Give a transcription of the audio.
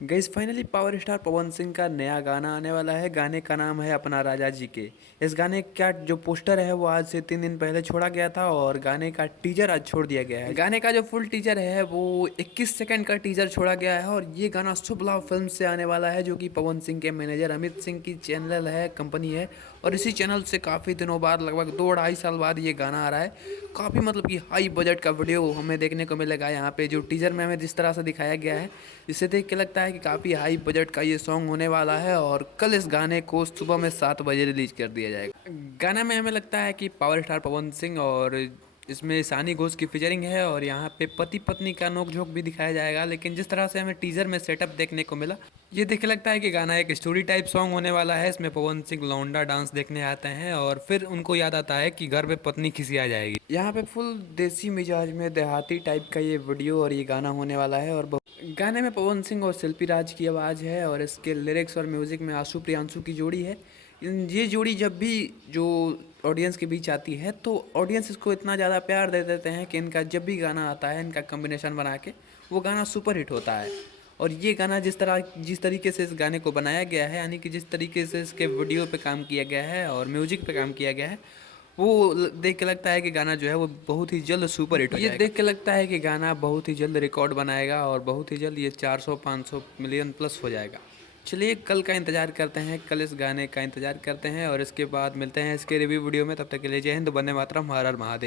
Guys finally power star Pawan Singh का नया गाना आने वाला है। गाने का नाम है अपना राजा जी के। इस गाने का जो पोस्टर है वो आज से 3 दिन पहले छोड़ा गया था और गाने का टीजर आज छोड़ दिया गया है। गाने का जो फुल टीजर है वो 21 सेकंड का टीजर छोड़ा गया है और ये गाना शुभ लाभ फिल्म से आने वाला है, जो कि पवन सिंह के मैनेजर अमित सिंह की चैनल है, कंपनी है। और इसी चैनल से काफ़ी दिनों बाद, लगभग 2-2.5 साल बाद ये गाना आ रहा है। काफ़ी मतलब कि हाई बजट का वीडियो हमें देखने को मिलेगा यहाँ पे। जो टीजर में हमें जिस तरह से दिखाया गया है, इसे देख के लगता है कि काफ़ी हाई बजट का ये सॉन्ग होने वाला है और कल इस गाने को सुबह में 7 बजे रिलीज कर दिया जाएगा। गाना में हमें लगता है कि पावर स्टार पवन सिंह और इसमें सानी घोष की फीचरिंग है और यहाँ पे पति पत्नी का नोक-झोंक भी दिखाया जाएगा। लेकिन जिस तरह से हमें टीजर में सेटअप देखने को मिला, ये देख के लगता है कि गाना एक स्टोरी टाइप सॉन्ग होने वाला है। इसमें पवन सिंह लौंडा डांस देखने आते हैं और फिर उनको याद आता है कि घर पे पत्नी खिसिया जाएगी। यहाँ पे फुल देसी मिजाज में देहाती टाइप का ये वीडियो और ये गाना होने वाला है। और गाने में पवन सिंह और शिल्पी राज की आवाज़ है और इसके लिरिक्स और म्यूज़िक में आशु प्रियांशु की जोड़ी है। ये जोड़ी जब भी जो ऑडियंस के बीच आती है तो ऑडियंस इसको इतना ज़्यादा प्यार दे देते हैं कि इनका जब भी गाना आता है, इनका कॉम्बिनेशन बना के वो गाना सुपर हिट होता है। और ये गाना जिस तरीके से इस गाने को बनाया गया है, यानी कि जिस तरीके से इसके वीडियो पे काम किया गया है और म्यूजिक पे काम किया गया है, वो देख के लगता है कि गाना जो है वो बहुत ही जल्द सुपर हिट हो जाएगा। ये देख के लगता है कि गाना बहुत ही जल्द रिकॉर्ड बनाएगा और बहुत ही जल्द ये 400-500 मिलियन प्लस हो जाएगा। चलिए कल का इंतज़ार करते हैं, कल इस गाने का इंतज़ार करते हैं और इसके बाद मिलते हैं इसके रिव्यू वीडियो में। तब तक के लिए जय हिंद, वंदे मातरम, हर हर महादेव।